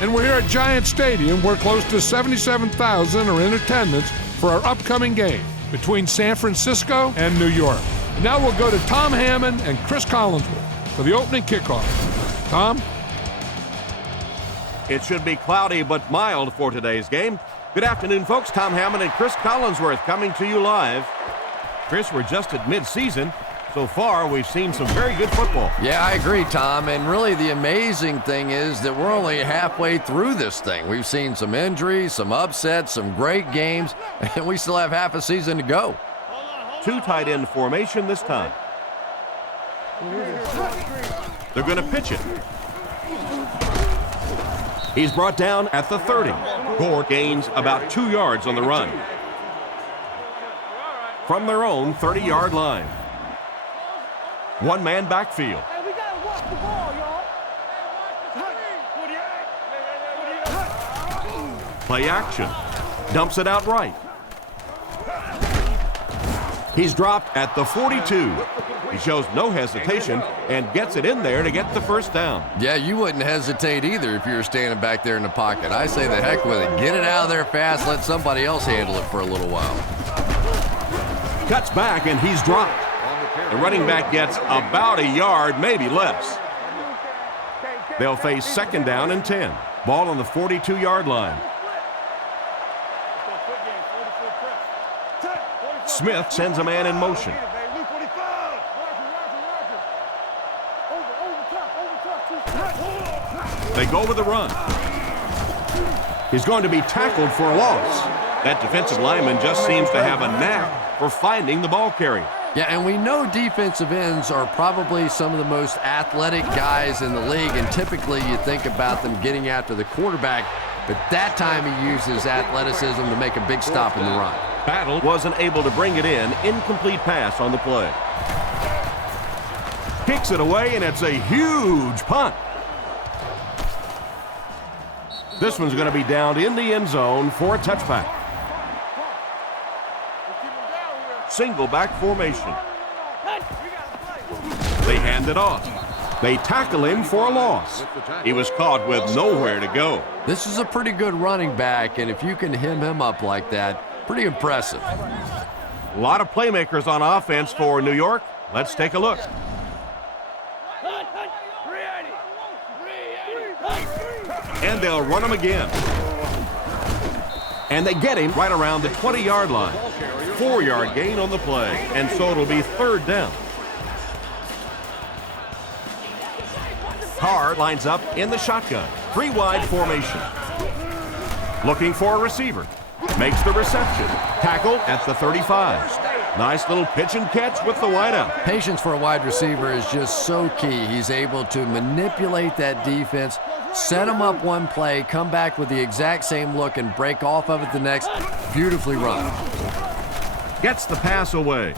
And we're here at Giant Stadium, where close to 77,000 are in attendance for our upcoming game between San Francisco and New York. And now we'll go to Tom Hammond and Chris Collinsworth for the opening kickoff. Tom? It should be cloudy but mild for today's game. Good afternoon, folks. Tom Hammond and Chris Collinsworth coming to you live. Chris, we're just at mid-season. So far, we've seen some very good football. Yeah, I agree, Tom. And really the amazing thing is that we're only halfway through this thing. We've seen some injuries, some upsets, some great games, and we still have half a season to go. Two tight end formation this time. They're going to pitch it. He's brought down at the 30. Gore gains about 2 yards on the run. From their own 30-yard line. One-man backfield. Hey, we gotta watch the ball, y'all. Play action. Dumps it out right. He's dropped at the 42. He shows no hesitation and gets it in there to get the first down. Yeah, you wouldn't hesitate either if you were standing back there in the pocket. I say the heck with it. Get it out of there fast. Let somebody else handle it for a little while. Cuts back and he's dropped. The running back gets about a yard, maybe less. They'll face second down and 10. Ball on the 42-yard line. Smith sends a man in motion. They go with the run. He's going to be tackled for a loss. That defensive lineman just seems to have a knack for finding the ball carrier. Yeah, and we know defensive ends are probably some of the most athletic guys in the league, and typically you think about them getting after the quarterback, but that time he uses athleticism to make a big stop in the run. Battle wasn't able to bring it in. Incomplete pass on the play. Kicks it away, and it's a huge punt. This one's going to be down in the end zone for a touchback. Single back formation. They hand it off. They tackle him for a loss. He was caught with nowhere to go. This is a pretty good running back, and if you can hem him up like that, pretty impressive. A lot of playmakers on offense for New York. Let's take a look. And they'll run him again. And they get him right around the 20-yard line. 4-yard gain on the play, and so it'll be third down. Carr lines up in the shotgun. 3-wide formation. Looking for a receiver. Makes the reception. Tackle at the 35. Nice little pitch and catch with the wideout. Patience for a wide receiver is just so key. He's able to manipulate that defense, set him up one play, come back with the exact same look, and break off of it the next. Beautifully run. Gets the pass away.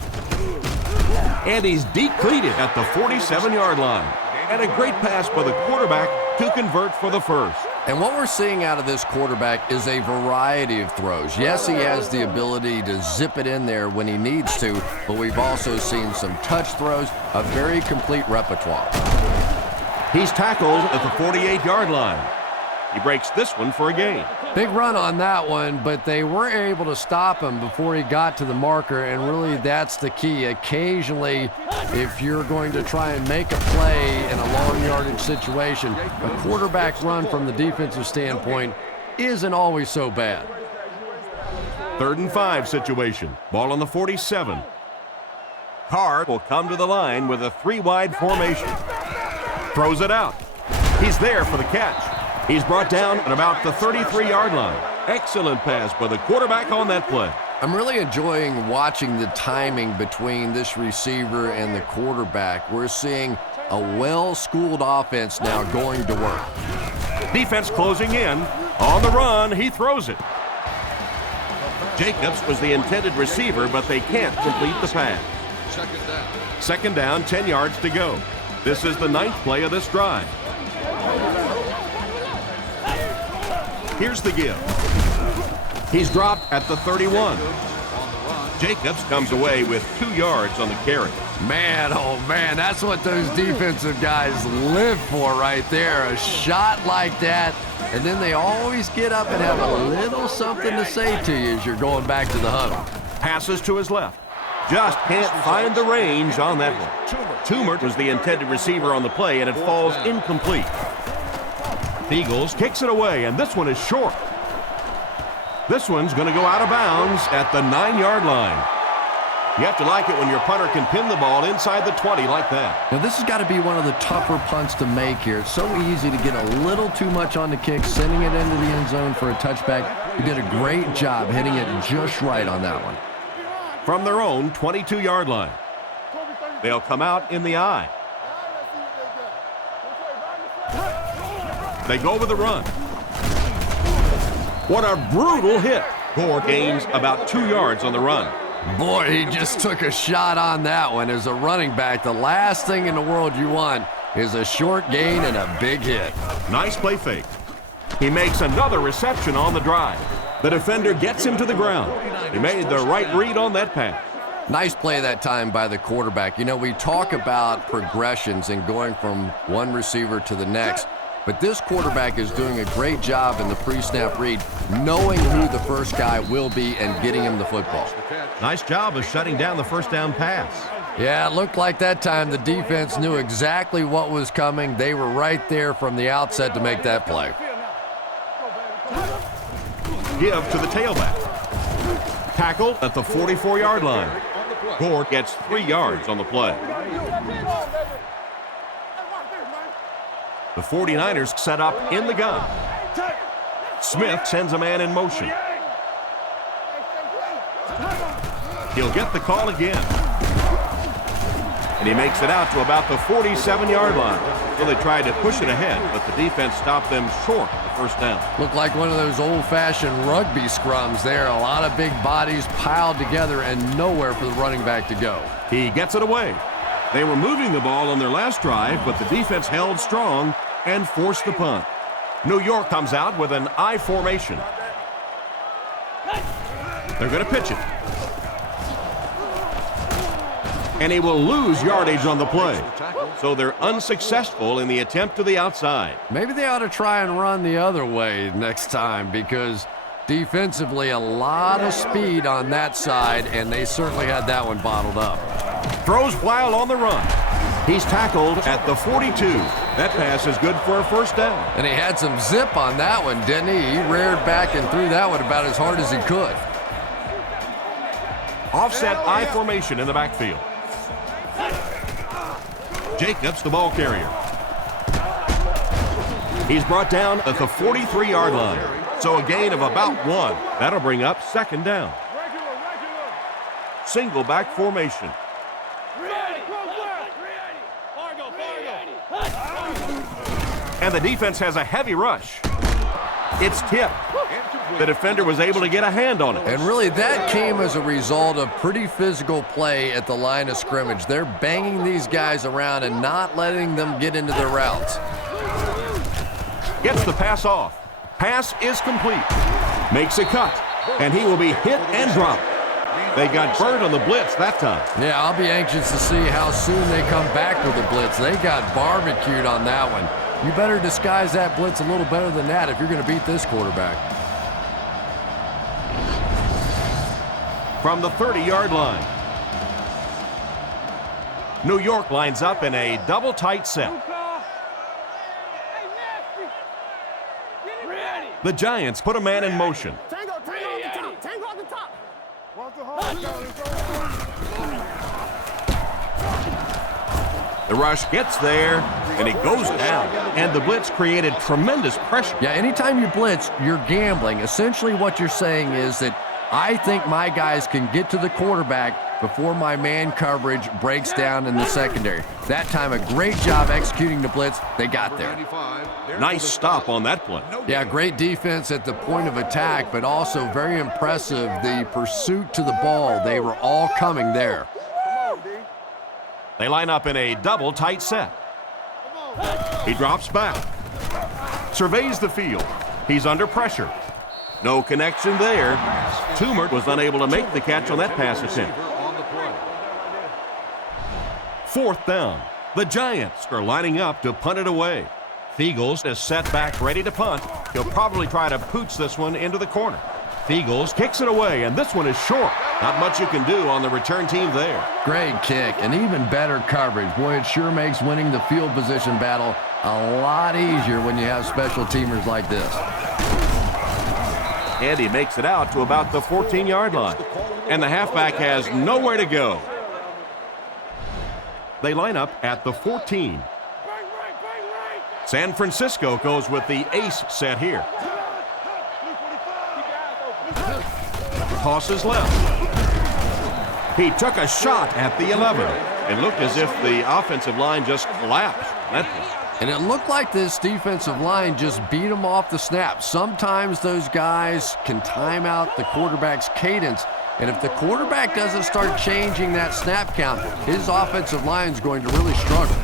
And he's depleted at the 47-yard line. And a great pass by the quarterback to convert for the first. And what we're seeing out of this quarterback is a variety of throws. Yes, he has the ability to zip it in there when he needs to, but we've also seen some touch throws, a very complete repertoire. He's tackled at the 48-yard line. He breaks this one for a gain. Big run on that one, but they weren't able to stop him before he got to the marker, and really that's the key. Occasionally, if you're going to try and make a play in a long yardage situation, a quarterback run from the defensive standpoint isn't always so bad. 3rd and 5 situation. Ball on the 47. Carr will come to the line with a 3-wide formation. Throws it out. He's there for the catch. He's brought down at about the 33-yard line. Excellent pass by the quarterback on that play. I'm really enjoying watching the timing between this receiver and the quarterback. We're seeing a well-schooled offense now going to work. Defense closing in. On the run, he throws it. Jacobs was the intended receiver, but they can't complete the pass. Second down, 10 yards to go. This is the 9th play of this drive. Here's the give. He's dropped at the 31. Jacobs comes away with 2 yards on the carry. Man, oh man, that's what those defensive guys live for right there. A shot like that And then they always get up and have a little something to say to you as you're going back to the huddle. Passes to his left. Just can't find the range on that one. Tumert was the intended receiver on the play, and it falls incomplete. Eagles kicks it away, and this one is short. This one's going to go out of bounds at the 9-yard line. You have to like it when your punter can pin the ball inside the 20 like that. Now, this has got to be one of the tougher punts to make here. It's so easy to get a little too much on the kick, sending it into the end zone for a touchback. He did a great job hitting it just right on that one. From their own 22-yard line, they'll come out in the eye. They go with the run. What a brutal hit. Gore gains about 2 yards on the run. Boy, he just took a shot on that one. As a running back, the last thing in the world you want is a short gain and a big hit. Nice play fake. He makes another reception on the drive. The defender gets him to the ground. He made the right read on that pass. Nice play that time by the quarterback. You know, we talk about progressions and going from one receiver to the next, but this quarterback is doing a great job in the pre-snap read, knowing who the first guy will be and getting him the football. Nice job of shutting down the first down pass. Yeah, it looked like that time the defense knew exactly what was coming. They were right there from the outset to make that play. Give to the tailback. Tackle at the 44-yard line. Gore gets 3 yards on the play. The 49ers set up in the gun. Smith sends a man in motion. He'll get the call again. And he makes it out to about the 47-yard line. So they tried to push it ahead, but the defense stopped them short of the first down. Looked like one of those old-fashioned rugby scrums there. A lot of big bodies piled together and nowhere for the running back to go. He gets it away. They were moving the ball on their last drive, but the defense held strong and forced the punt. New York comes out with an I formation. They're going to pitch it. And he will lose yardage on the play. So they're unsuccessful in the attempt to the outside. Maybe they ought to try and run the other way next time, because defensively a lot of speed on that side, and they certainly had that one bottled up. Throws while on the run. He's tackled at the 42. That pass is good for a first down. And he had some zip on that one, didn't he? He reared back and threw that one about as hard as he could. Offset I formation in the backfield. Jacobs, the ball carrier. He's brought down at the 43-yard line. So a gain of about 1. That'll bring up second down. Single back formation. And the defense has a heavy rush. It's tipped. The defender was able to get a hand on it. And really, that came as a result of pretty physical play at the line of scrimmage. They're banging these guys around and not letting them get into their routes. Gets the pass off. Pass is complete. Makes a cut. And he will be hit and dropped. They got burned on the blitz that time. Yeah, I'll be anxious to see how soon they come back with the blitz. They got barbecued on that one. You better disguise that blitz a little better than that if you're going to beat this quarterback. From the 30-yard line. New York lines up in a double tight set. The Giants put a man in motion. Tango off the top. Tango off the top. The rush gets there, and it goes down. And the blitz created tremendous pressure. Yeah, anytime you blitz, you're gambling. Essentially what you're saying is that I think my guys can get to the quarterback before my man coverage breaks down in the secondary. That time, a great job executing the blitz. They got there. Nice stop on that play. Yeah, great defense at the point of attack, but also very impressive, the pursuit to the ball. They were all coming there. They line up in a double tight set. He drops back. Surveys the field. He's under pressure. No connection there. Tumert was unable to make the catch on that pass attempt. Fourth down. The Giants are lining up to punt it away. Eagles is set back ready to punt He'll probably try to pooch this one into the corner. Eagles kicks it away, and this one is short. Not much you can do on the return team there. Great kick, and even better coverage. Boy, it sure makes winning the field position battle a lot easier when you have special teamers like this. And he makes it out to about the 14-yard line. And the halfback has nowhere to go. They line up at the 14. San Francisco goes with the ace set here. Tosses left. He took a shot at the 11. It looked as if the offensive line just collapsed. And it looked like this defensive line just beat them off the snap. Sometimes those guys can time out the quarterback's cadence. And if the quarterback doesn't start changing that snap count, his offensive line is going to really struggle.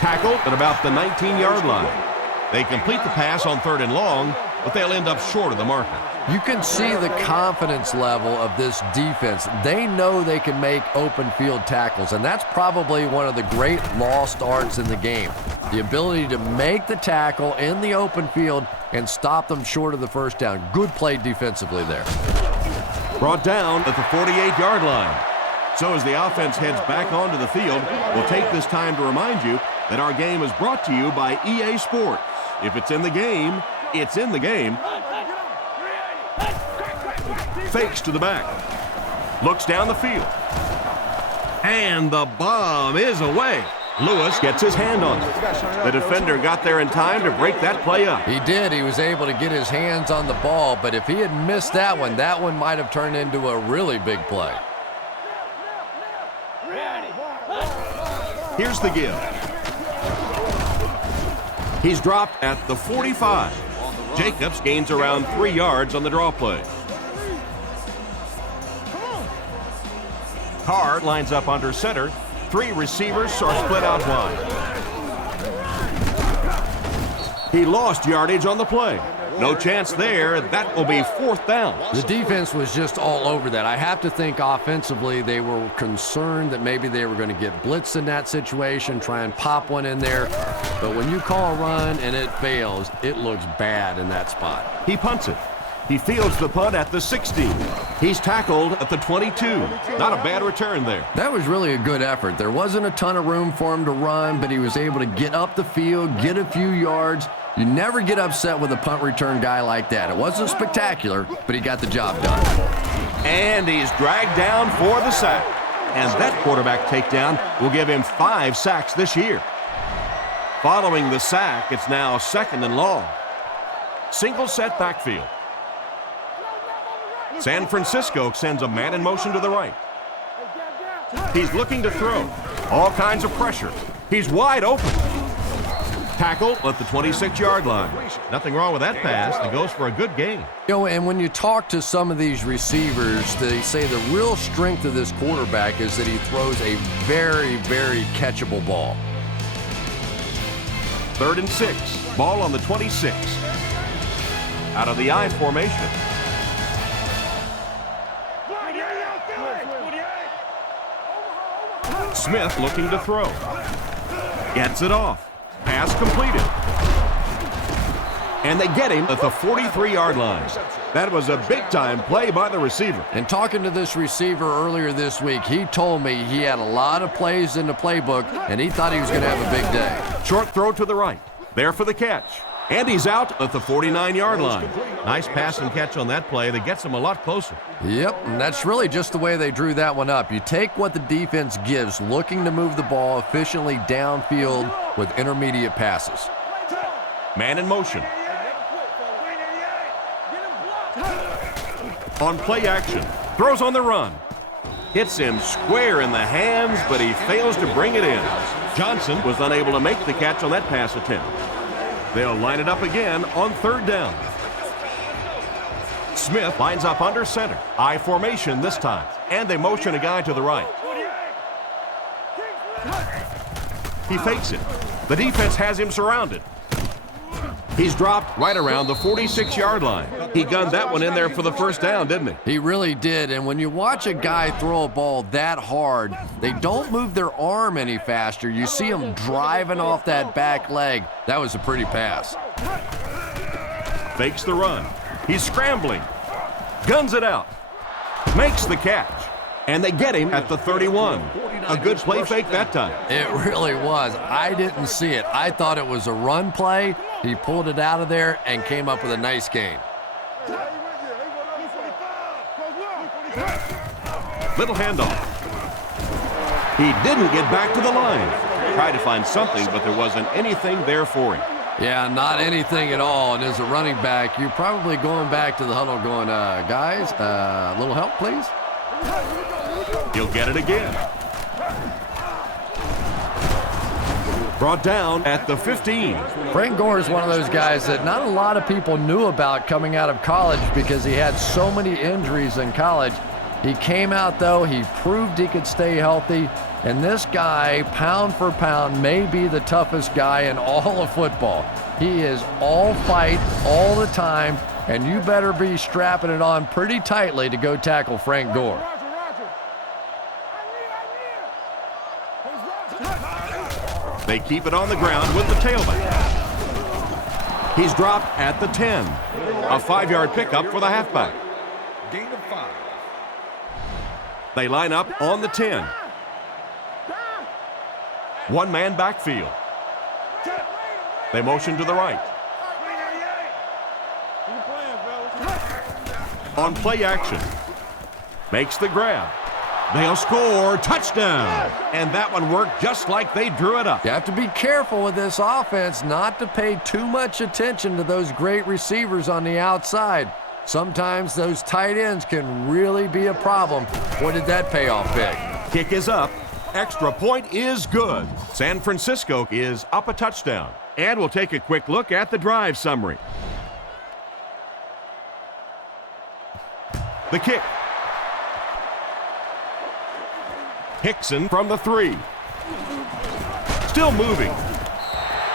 Tackled at about the 19-yard line. They complete the pass on 3rd and long, but they'll end up short of the marker. You can see the confidence level of this defense. They know they can make open field tackles, and that's probably one of the great lost arts in the game. The ability to make the tackle in the open field and stop them short of the first down. Good play defensively there. Brought down at the 48-yard line. So as the offense heads back onto the field, we'll take this time to remind you that our game is brought to you by EA Sports. If it's in the game, it's in the game. Fakes to the back. Looks down the field. And the bomb is away. Lewis gets his hand on it. The defender got there in time to break that play up. He did. He was able to get his hands on the ball, but if he had missed that one might have turned into a really big play. Here's the give. He's dropped at the 45. Jacobs gains around 3 yards on the draw play. Carr lines up under center. 3 receivers are split out wide. He lost yardage on the play. No chance there. That will be 4th down. The defense was just all over that. I have to think offensively they were concerned that maybe they were going to get blitzed in that situation, try and pop one in there. But when you call a run and it fails, it looks bad in that spot. He punts it. He fields the punt at the 16. He's tackled at the 22. Not a bad return there. That was really a good effort. There wasn't a ton of room for him to run, but he was able to get up the field, get a few yards. You never get upset with a punt return guy like that. It wasn't spectacular, but he got the job done. And he's dragged down for the sack. And that quarterback takedown will give him 5 sacks this year. Following the sack, it's now 2nd and long. Single set backfield. San Francisco sends a man in motion to the right. He's looking to throw. All kinds of pressure. He's wide open. Tackle at the 26-yard line. Nothing wrong with that pass. It goes for a good gain. You know, and when you talk to some of these receivers, they say the real strength of this quarterback is that he throws a very, very catchable ball. 3rd and 6. Ball on the 26. Out of the I formation. Smith looking to throw. Gets it off. Pass completed. And they get him at the 43-yard line. That was a big-time play by the receiver. And talking to this receiver earlier this week, he told me he had a lot of plays in the playbook, and he thought he was going to have a big day. Short throw to the right. There for the catch. And he's out at the 49-yard line. Nice pass and catch on that play that gets him a lot closer. Yep, and that's really just the way they drew that one up. You take what the defense gives, looking to move the ball efficiently downfield with intermediate passes. Man in motion. On play action. Throws on the run. Hits him square in the hands, but he fails to bring it in. Johnson was unable to make the catch on that pass attempt. They'll line it up again on 3rd down. Smith lines up under center. I formation this time. And they motion a guy to the right. He fakes it. The defense has him surrounded. He's dropped right around the 46-yard line. He gunned that one in there for the 1st down, didn't he? He really did, and when you watch a guy throw a ball that hard, they don't move their arm any faster. You see him driving off that back leg. That was a pretty pass. Fakes the run. He's scrambling. Guns it out. Makes the catch. And they get him at the 31. A good play fake that time. It really was. I didn't see it. I thought it was a run play. He pulled it out of there and came up with a nice gain. Little handoff. He didn't get back to the line. Tried to find something, but there wasn't anything there for him. Yeah, not anything at all. And as a running back, you're probably going back to the huddle going, guys, a little help, please? He'll get it again. Brought down at the 15. Frank Gore is one of those guys that not a lot of people knew about coming out of college because he had so many injuries in college. He came out, though. He proved he could stay healthy. And this guy, pound for pound, may be the toughest guy in all of football. He is all fight all the time, and you better be strapping it on pretty tightly to go tackle Frank Gore. They keep it on the ground with the tailback. He's dropped at the 10. A 5-yard pickup for the halfback. Gain of 5. They line up on the 10. One-man backfield. They motion to the right. On play action. Makes the grab. They'll score. Touchdown. And that one worked just like they drew it up. You have to be careful with this offense not to pay too much attention to those great receivers on the outside. Sometimes those tight ends can really be a problem. Boy, did that pay off big. Kick is up. Extra point is good. San Francisco is up a touchdown. And we'll take a quick look at the drive summary. The kick. Hickson from the 3. Still moving.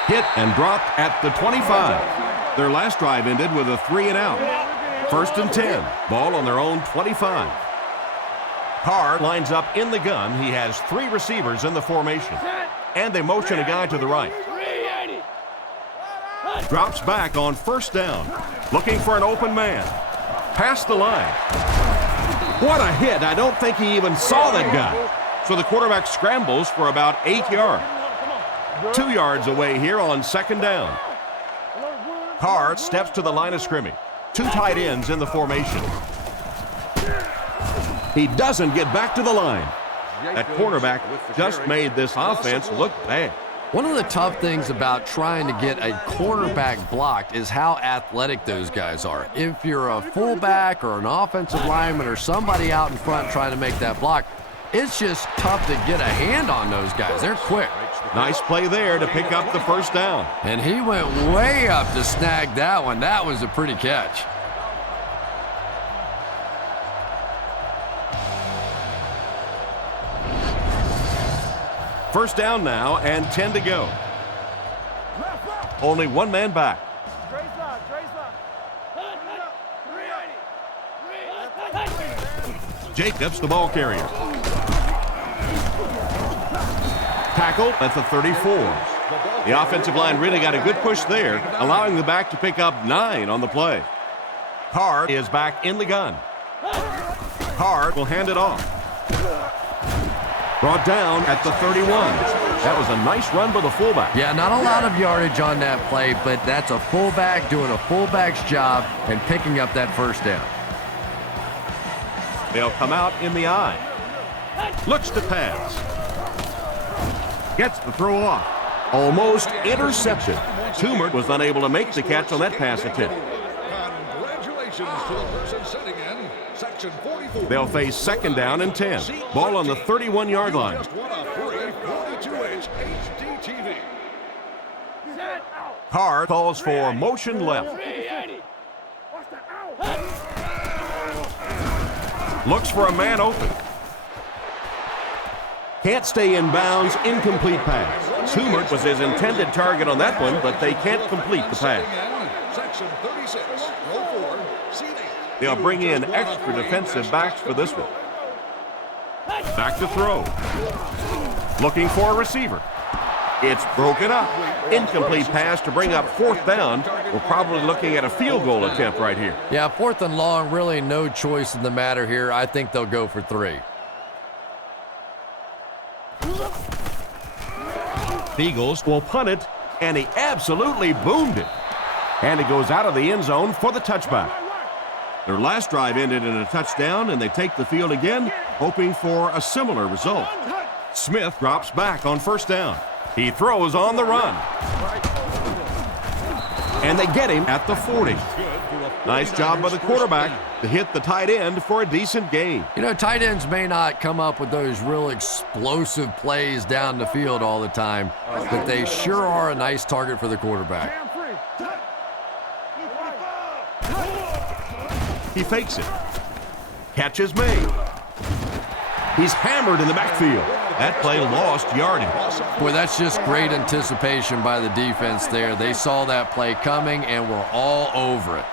Hit and dropped at the 25. Their last drive ended with a 3-and-out. 1st and 10. Ball on their own 25. Carr lines up in the gun. He has 3 receivers in the formation. And they motion a guy to the right. Drops back on 1st down. Looking for an open man. Past the line. What a hit. I don't think he even saw that guy. So the quarterback scrambles for about 8 yards. 2 yards away here on 2nd down. Carr steps to the line of scrimmage. 2 tight ends in the formation. He doesn't get back to the line. That cornerback just made this offense look bad. One of the tough things about trying to get a quarterback blocked is how athletic those guys are. If you're a fullback or an offensive lineman or somebody out in front trying to make that block, it's just tough to get a hand on those guys. They're quick. Nice play there to pick up the 1st down. And he went way up to snag that one. That was a pretty catch. First down now and 10 to go. Only one man back. Jacobs, the ball carrier. Tackle at the 34. The offensive line really got a good push there, allowing the back to pick up 9 on the play. Carr is back in the gun. Carr will hand it off. Brought down at the 31. That was a nice run by the fullback. Yeah, not a lot of yardage on that play, but that's a fullback doing a fullback's job and picking up that 1st down. They'll come out in the eye. Looks to pass. Gets the throw off. Almost intercepted. Toomer was unable to make the catch on that pass attempt. Congratulations to the person sitting in section 44. They'll face 2nd down and 10. Ball on the 31-yard line. Just won a free 42-inch HD TV. Carr calls for motion left. Looks for a man open. Can't stay in bounds. Incomplete pass. Toomer was his intended target on that one, but they can't complete the pass. Section 36, row 4, seat 8. They'll bring in extra defensive backs for this one. Back to throw. Looking for a receiver. It's broken up. Incomplete pass to bring up 4th down. We're probably looking at a field goal attempt right here. Yeah, 4th and long, really no choice in the matter here. I think they'll go for 3. Eagles will punt it, and he absolutely boomed it. And it goes out of the end zone for the touchback. Their last drive ended in a touchdown, and they take the field again, hoping for a similar result. Smith drops back on 1st down. He throws on the run. And they get him at the 40. Nice job by the quarterback to hit the tight end for a decent gain. You know, tight ends may not come up with those real explosive plays down the field all the time, but they sure are a nice target for the quarterback. He fakes it. Catch is made. He's hammered in the backfield. That play lost yardage. Boy, that's just great anticipation by the defense there. They saw that play coming and were all over it.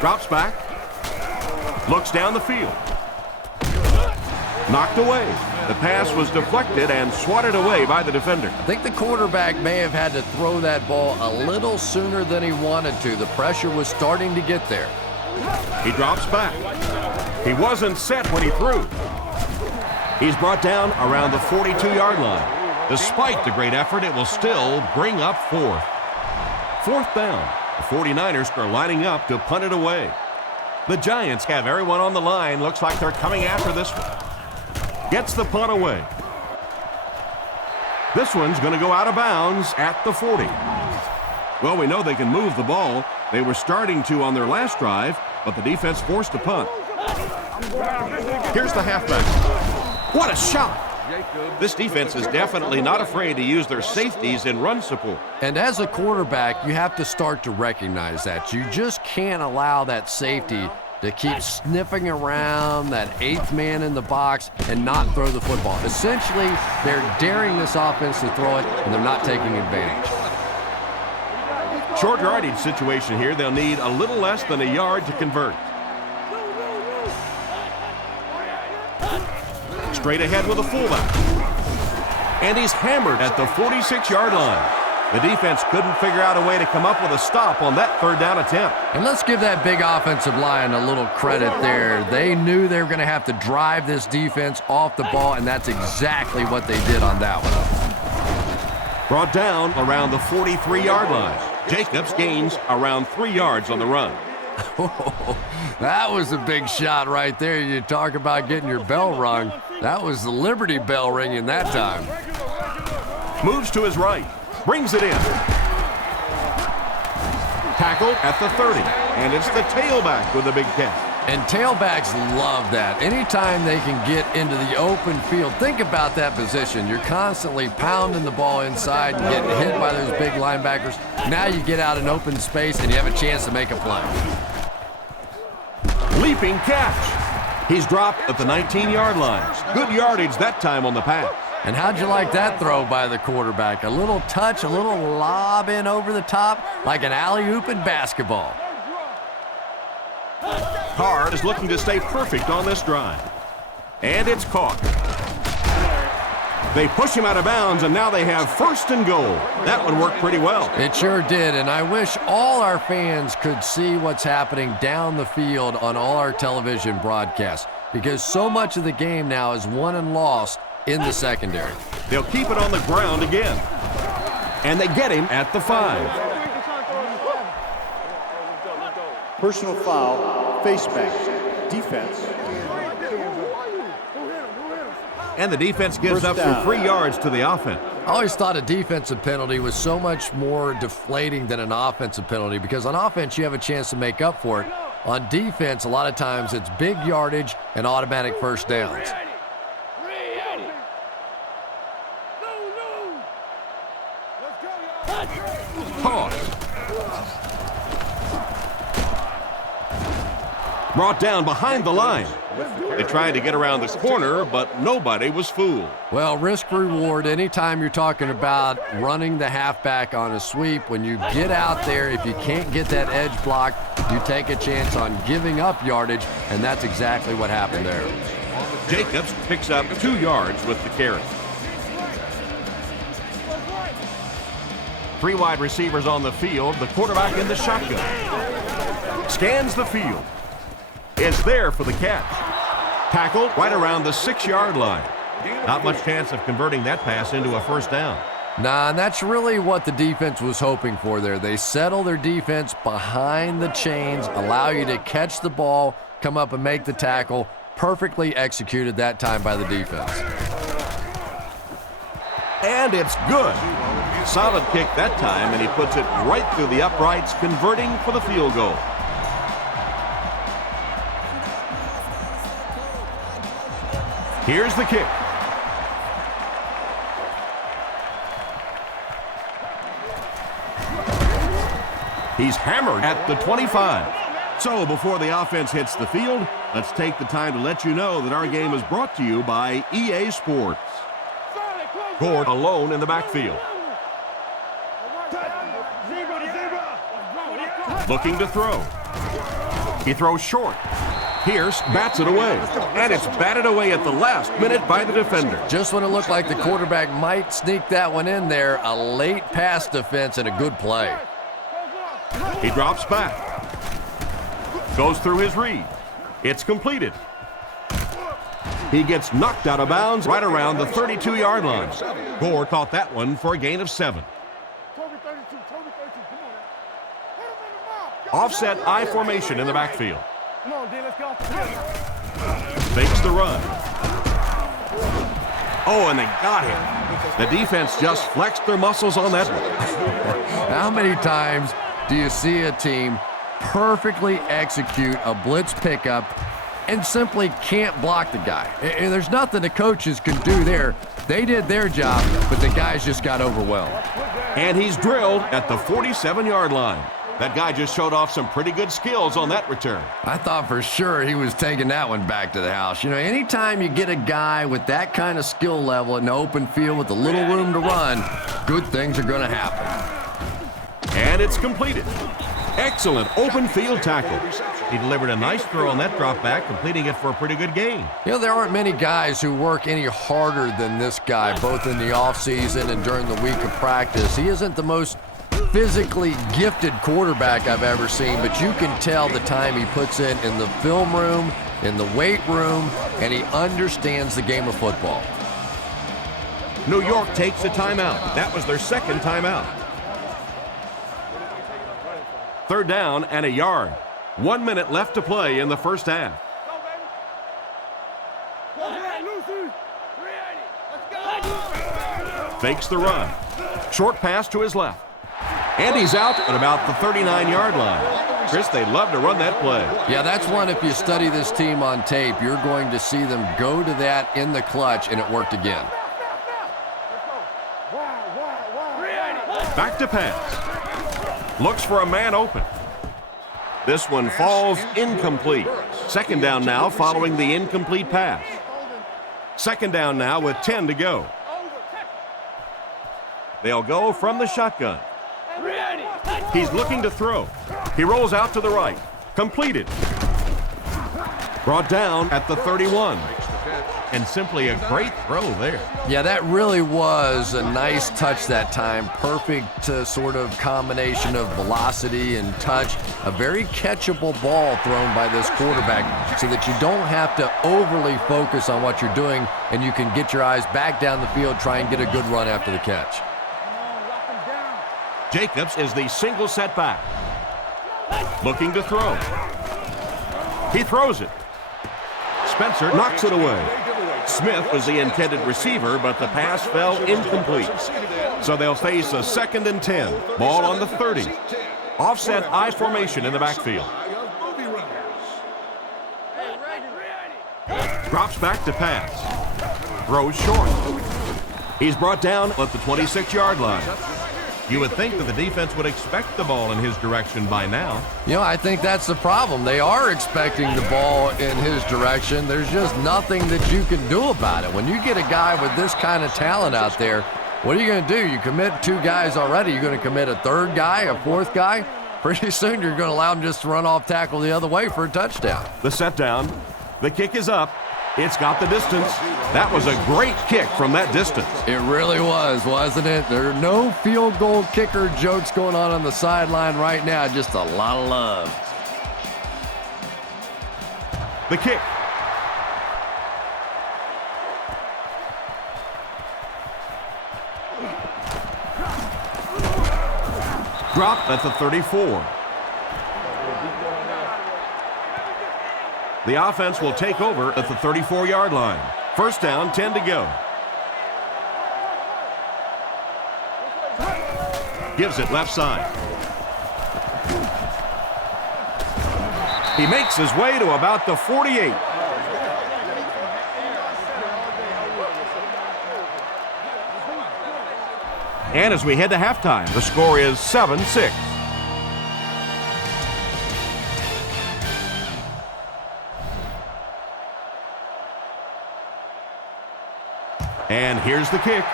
Drops back. Looks down the field. Knocked away. The pass was deflected and swatted away by the defender. I think the quarterback may have had to throw that ball a little sooner than he wanted to. The pressure was starting to get there. He drops back. He wasn't set when he threw. He's brought down around the 42-yard line. Despite the great effort, it will still bring up 4th. 4th down. The 49ers are lining up to punt it away. The Giants have everyone on the line. Looks like they're coming after this one. Gets the punt away. This one's going to go out of bounds at the 40. Well, we know they can move the ball. They were starting to on their last drive, but the defense forced a punt. Here's the halfback. What a shot! This defense is definitely not afraid to use their safeties in run support. And as a quarterback, you have to start to recognize that. You just can't allow that safety to keep sniffing around that 8th man in the box and not throw the football. Essentially, they're daring this offense to throw it, and they're not taking advantage. Short yardage situation here. They'll need a little less than a yard to convert. Straight ahead with a fullback. And he's hammered at the 46-yard line. The defense couldn't figure out a way to come up with a stop on that 3rd down attempt. And let's give that big offensive line a little credit there. They knew they were going to have to drive this defense off the ball, and that's exactly what they did on that one. Brought down around the 43-yard line. Jacobs gains around 3 yards on the run. That was a big shot right there. You talk about getting your bell rung. That was the Liberty Bell ringing that time. Moves to his right. Brings it in. Tackled at the 30. And it's the tailback with a big catch. And tailbacks love that. Anytime they can get into the open field, think about that position. You're constantly pounding the ball inside and getting hit by those big linebackers. Now you get out in open space and you have a chance to make a play. Leaping catch. He's dropped at the 19-yard line. Good yardage that time on the pass. And how'd you like that throw by the quarterback? A little touch, a little lob in over the top, like an alley-oop in basketball. Carr is looking to stay perfect on this drive. And it's caught. They push him out of bounds, and now they have 1st and goal. That one worked pretty well. It sure did, and I wish all our fans could see what's happening down the field on all our television broadcasts, because so much of the game now is won and lost in the secondary. They'll keep it on the ground again. And they get him at the 5. Personal foul, face mask, defense. And the defense gives up some free yards to the offense. I always thought a defensive penalty was so much more deflating than an offensive penalty, because on offense you have a chance to make up for it. On defense, a lot of times it's big yardage and automatic 1st downs. Brought down behind the line. They tried to get around the corner, but nobody was fooled. Well, risk reward, anytime you're talking about running the halfback on a sweep, when you get out there, if you can't get that edge block, you take a chance on giving up yardage, and that's exactly what happened there. Jacobs picks up 2 yards with the carry. 3 wide receivers on the field. The quarterback in the shotgun. Scans the field. Is there for the catch. Tackled right around the 6-yard line. Not much chance of converting that pass into a first down. Nah, and that's really what the defense was hoping for there. They settle their defense behind the chains, allow you to catch the ball, come up and make the tackle. Perfectly executed that time by the defense. And it's good. Solid kick that time, and he puts it right through the uprights, converting for the field goal. Here's the kick. He's hammered at the 25. So before the offense hits the field, let's take the time to let you know that our game is brought to you by EA Sports. Gore alone in the backfield. Looking to throw. He throws short. Pierce bats it away. And it's batted away at the last minute by the defender. Just when it looked like the quarterback might sneak that one in there, a late pass defense and a good play. He drops back. Goes through his read. It's completed. He gets knocked out of bounds right around the 32-yard line. Gore caught that one for a gain of 7. Offset I formation in the backfield. Fakes the run. Oh, and they got him. The defense just flexed their muscles on that one. How many times do you see a team perfectly execute a blitz pickup and simply can't block the guy? And there's nothing the coaches can do there. They did their job, but the guys just got overwhelmed. And he's drilled at the 47-yard line. That guy just showed off some pretty good skills on that return. I thought for sure he was taking that one back to the house. You know, anytime you get a guy with that kind of skill level in the open field with a little room to run, good things are going to happen. And it's completed. Excellent open field tackle. He delivered a nice throw on that drop back, completing it for a pretty good gain. You know, there aren't many guys who work any harder than this guy, both in the offseason and during the week of practice. He isn't the most physically gifted quarterback I've ever seen, but you can tell the time he puts in the film room, in the weight room, and he understands the game of football. New York takes a timeout. That was their second timeout. 3rd down and a yard. 1 minute left to play in the first half. Fakes the run. Short pass to his left. And he's out at about the 39-yard line. Chris, they love to run that play. Yeah, that's one, if you study this team on tape, you're going to see them go to that in the clutch, and it worked again. Back to pass. Looks for a man open. This one falls incomplete. 2nd down now following the incomplete pass. 2nd down now with 10 to go. They'll go from the shotgun. He's looking to throw. He rolls out to the right. Completed. Brought down at the 31. And simply a great throw there. Yeah, that really was a nice touch that time. Perfect sort of combination of velocity and touch. A very catchable ball thrown by this quarterback so that you don't have to overly focus on what you're doing and you can get your eyes back down the field, try and get a good run after the catch. Jacobs is the single setback. Looking to throw. He throws it. Spencer knocks it away. Smith was the intended receiver, but the pass fell incomplete. So they'll face a 2nd and 10. Ball on the 30. Offset I formation in the backfield. Drops back to pass. Throws short. He's brought down at the 26-yard line. You would think that the defense would expect the ball in his direction by now. You know, I think that's the problem. They are expecting the ball in his direction. There's just nothing that you can do about it. When you get a guy with this kind of talent out there, what are you going to do? You commit 2 guys already. You're going to commit a 3rd guy, a 4th guy? Pretty soon you're going to allow him just to run off tackle the other way for a touchdown. The set down. The kick is up. It's got the distance. That was a great kick from that distance. It really was, wasn't it? There are no field goal kicker jokes going on the sideline right now. Just a lot of love. The kick. Dropped at the 34. The offense will take over at the 34-yard line. First down, 10 to go. Gives it left side. He makes his way to about the 48. And as we head to halftime, the score is 7-6. And here's the kick.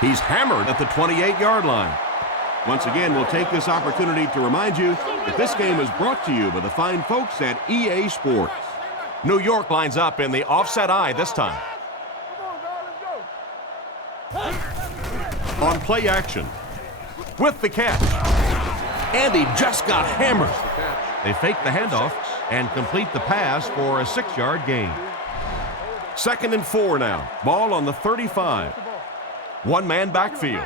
He's hammered at the 28-yard line. Once again, we'll take this opportunity to remind you that this game is brought to you by the fine folks at EA Sports. New York lines up in the offset eye this time. On play action. With the catch. And he just got hammered. They fake the handoff and complete the pass for a 6-yard gain. 2nd and 4 now. Ball on the 35. One-man backfield.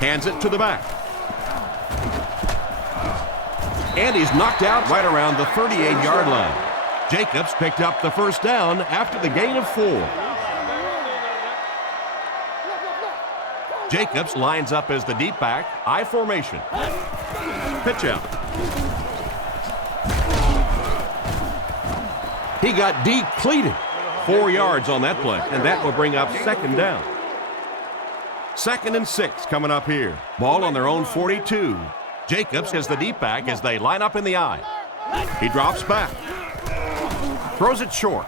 Hands it to the back. And he's knocked out right around the 38-yard line. Jacobs picked up the first down after the gain of 4. Jacobs lines up as the deep back, I formation. Pitch out. He got depleted. 4 yards on that play, and that will bring up 2nd down. 2nd and 6 coming up here. Ball on their own 42. Jacobs is the deep back as they line up in the eye. He drops back. Throws it short.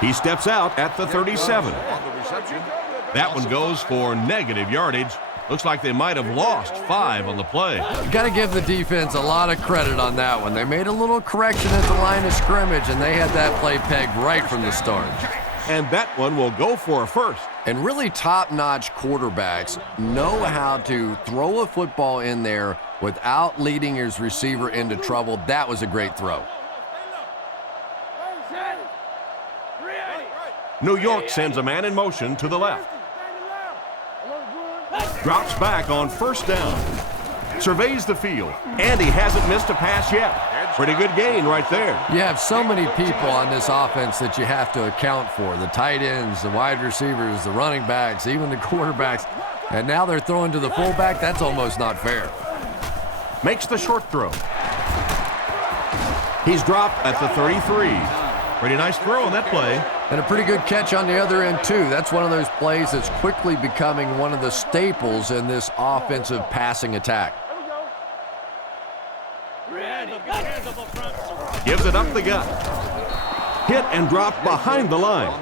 He steps out at the 37. That one goes for negative yardage. Looks like they might have lost 5 on the play. You got to give the defense a lot of credit on that one. They made a little correction at the line of scrimmage, and they had that play pegged right from the start. And that one will go for a first. And really top-notch quarterbacks know how to throw a football in there without leading his receiver into trouble. That was a great throw. New York sends a man in motion to the left. Drops back on first down. Surveys the field, and he hasn't missed a pass yet. Pretty good gain right there. You have so many people on this offense that you have to account for. The tight ends, the wide receivers, the running backs, even the quarterbacks. And now they're throwing to the fullback. That's almost not fair. Makes the short throw. He's dropped at the 33. Pretty nice throw on that play. And a pretty good catch on the other end, too. That's one of those plays that's quickly becoming one of the staples in this offensive passing attack. Gives it up the gut. Hit and dropped behind the line.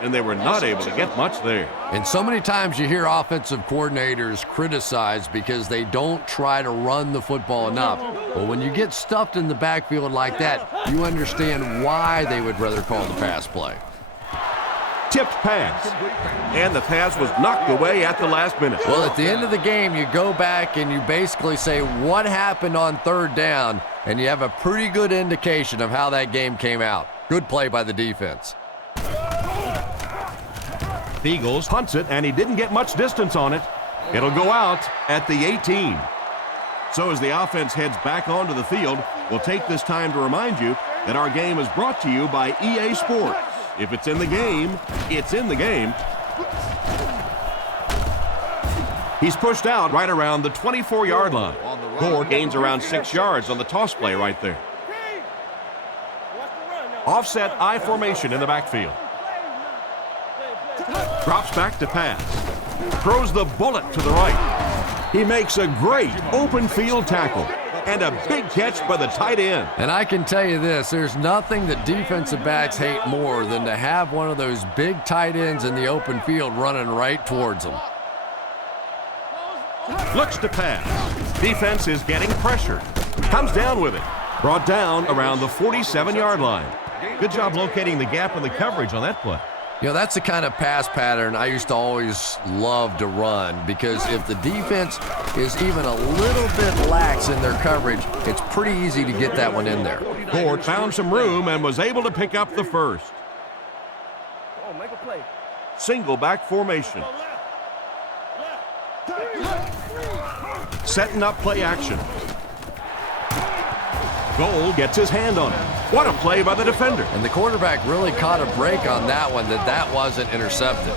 And they were not able to get much there. And so many times you hear offensive coordinators criticized because they don't try to run the football enough. But when you get stuffed in the backfield like that, you understand why they would rather call the pass play. Tipped pass. And the pass was knocked away at the last minute. Well, at the end of the game, you go back and you basically say what happened on 3rd down, and you have a pretty good indication of how that game came out. Good play by the defense. Eagles punts it, and he didn't get much distance on it. It'll go out at the 18. So as the offense heads back onto the field, we'll take this time to remind you that our game is brought to you by EA Sports. If it's in the game, it's in the game. He's pushed out right around the 24-yard line. Gore gains around 6 yards on the toss play right there. Offset I formation in the backfield. Drops back to pass. Throws the bullet to the right. He makes a great open field tackle. And a big catch by the tight end. And I can tell you this, there's nothing that defensive backs hate more than to have one of those big tight ends in the open field running right towards them. Looks to pass. Defense is getting pressure. Comes down with it. Brought down around the 47-yard line. Good job locating the gap in the coverage on that play. You know, that's the kind of pass pattern I used to always love to run, because if the defense is even a little bit lax in their coverage, it's pretty easy to get that one in there. Gord found some room and was able to pick up the first. Single back formation. Setting up play action. Goal gets his hand on it. What a play by the defender. And the quarterback really caught a break on that one, that wasn't intercepted.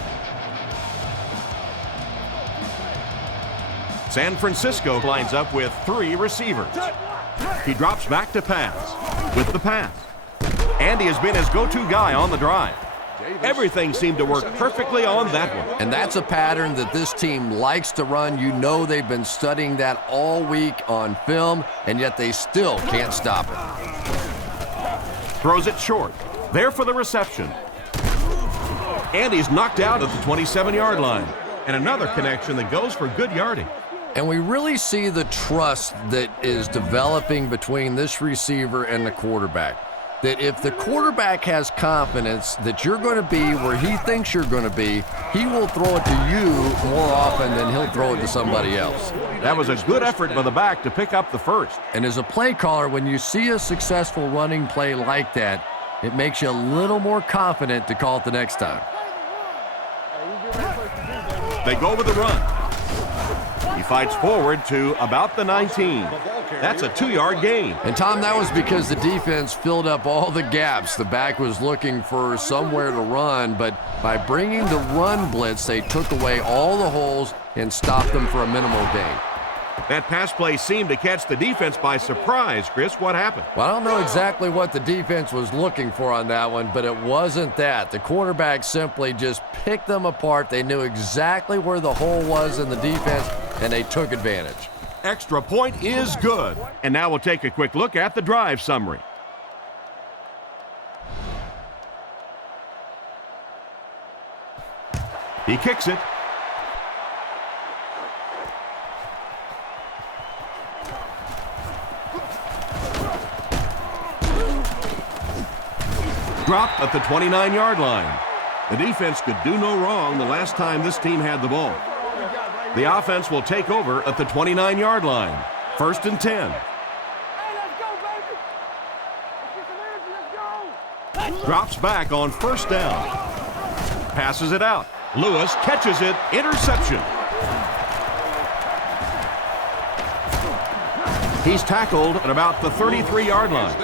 San Francisco lines up with 3 receivers. He drops back to pass with the pass. And he has been his go-to guy on the drive. Everything seemed to work perfectly on that one. And that's a pattern that this team likes to run. You know they've been studying that all week on film, and yet they still can't stop it. Throws it short. There for the reception. And he's knocked out at the 27-yard line. And another connection that goes for good yardage. And we really see the trust that is developing between this receiver and the quarterback. That if the quarterback has confidence that you're going to be where he thinks you're going to be, he will throw it to you more often than he'll throw it to somebody else. That was a good effort by the back to pick up the first. And as a play caller, when you see a successful running play like that, it makes you a little more confident to call it the next time. They go with the run. He fights forward to about the 19. That's a 2-yard gain. And Tom, that was because the defense filled up all the gaps. The back was looking for somewhere to run, but by bringing the run blitz, they took away all the holes and stopped them for a minimal gain. That pass play seemed to catch the defense by surprise. Chris, what happened? Well, I don't know exactly what the defense was looking for on that one, but it wasn't that. The quarterback simply just picked them apart. They knew exactly where the hole was in the defense, and they took advantage. Extra point is good. And now we'll take a quick look at the drive summary. He kicks it. Dropped at the 29-yard line. The defense could do no wrong the last time this team had the ball. The offense will take over at the 29-yard line. 1st and 10. Drops back on 1st down. Passes it out. Lewis catches it. Interception. He's tackled at about the 33-yard line.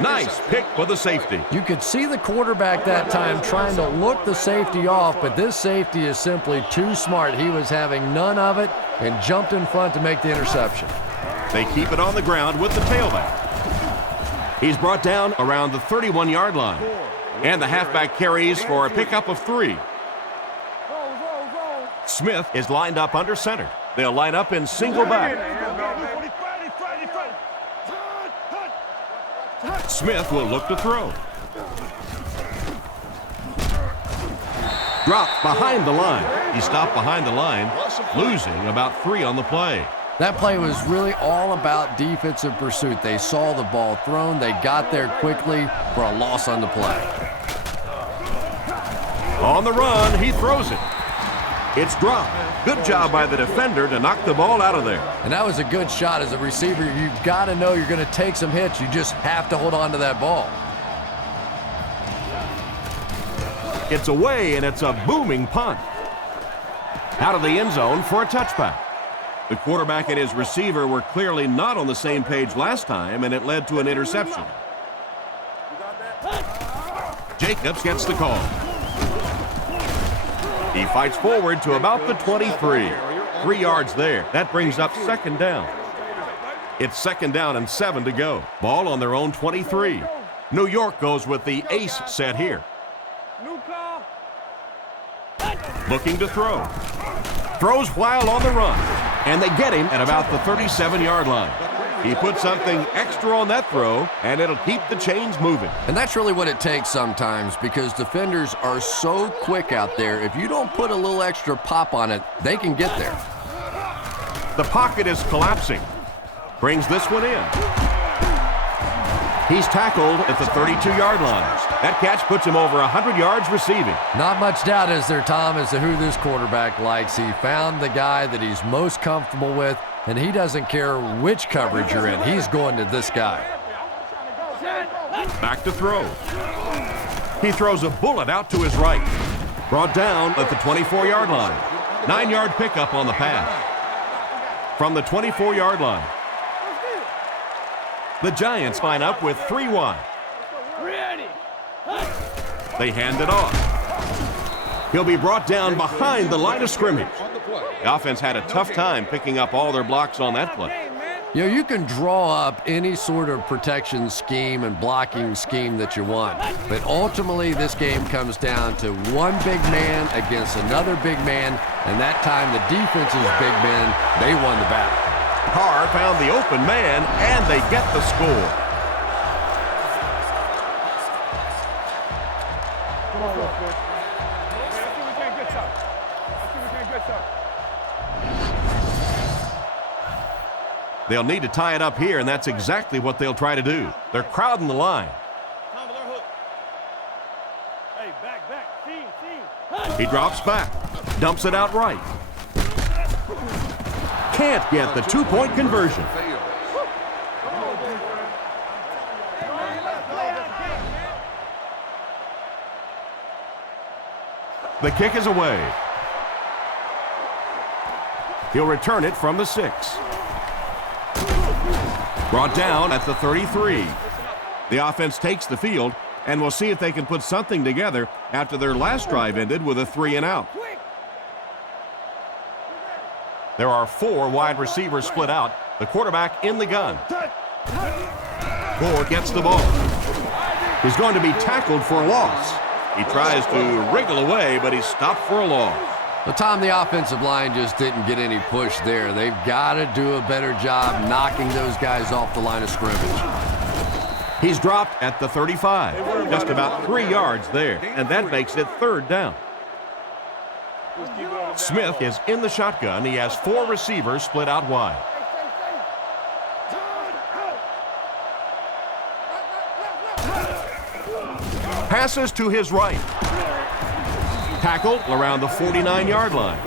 Nice pick for the safety. You could see the quarterback that time trying to look the safety off, but this safety is simply too smart. He was having none of it and jumped in front to make the interception. They keep it on the ground with the tailback. He's brought down around the 31-yard line. And the halfback carries for a pickup of 3. Smith is lined up under center. They'll line up in single back. Smith will look to throw. Dropped behind the line. He stopped behind the line, losing about 3 on the play. That play was really all about defensive pursuit. They saw the ball thrown. They got there quickly for a loss on the play. On the run, he throws it. It's dropped. Good job by the defender to knock the ball out of there. And that was a good shot. As a receiver, you've got to know you're going to take some hits. You just have to hold on to that ball. It's away, and it's a booming punt. Out of the end zone for a touchback. The quarterback and his receiver were clearly not on the same page last time, and it led to an interception. Jacobs gets the call. He fights forward to about the 23. 3 yards there. That brings up 2nd down. It's 2nd down and 7 to go. Ball on their own 23. New York goes with the ace set here. Looking to throw. Throws while on the run. And they get him at about the 37-yard line. He put something extra on that throw, and it'll keep the chains moving. And that's really what it takes sometimes, because defenders are so quick out there. If you don't put a little extra pop on it, they can get there. The pocket is collapsing. Brings this one in. He's tackled at the 32-yard line. That catch puts him over 100 yards receiving. Not much doubt, is there, Tom, as to who this quarterback likes. He found the guy that he's most comfortable with, and he doesn't care which coverage you're in. He's going to this guy. Back to throw. He throws a bullet out to his right. Brought down at the 24-yard line. 9-yard pickup on the pass. From the 24-yard line. The Giants line up with 3 wide. They hand it off. He'll be brought down behind the line of scrimmage. The offense had a tough time picking up all their blocks on that play. You know, you can draw up any sort of protection scheme and blocking scheme that you want, but ultimately this game comes down to one big man against another big man, and that time the defense's big men, they won the battle. Carr found the open man, and they get the score. Come on, let's see if we can't get some. Let's see if we can't get some. They'll need to tie it up here, and that's exactly what they'll try to do. They're crowding the line. He drops back, dumps it out right. Can't get the 2-point conversion. The kick is away. He'll return it from the 6. Brought down at the 33. The offense takes the field, and we'll see if they can put something together after their last drive ended with a 3-and-out. There are 4 wide receivers split out. The quarterback in the gun. Gore gets the ball. He's going to be tackled for a loss. He tries to wriggle away, but he's stopped for a loss. Well, Tom, the offensive line just didn't get any push there. They've got to do a better job knocking those guys off the line of scrimmage. He's dropped at the 35, just about 3 yards there, and that makes it 3rd down. Smith is in the shotgun. He has 4 receivers split out wide. Passes to his right. Tackled around the 49-yard line.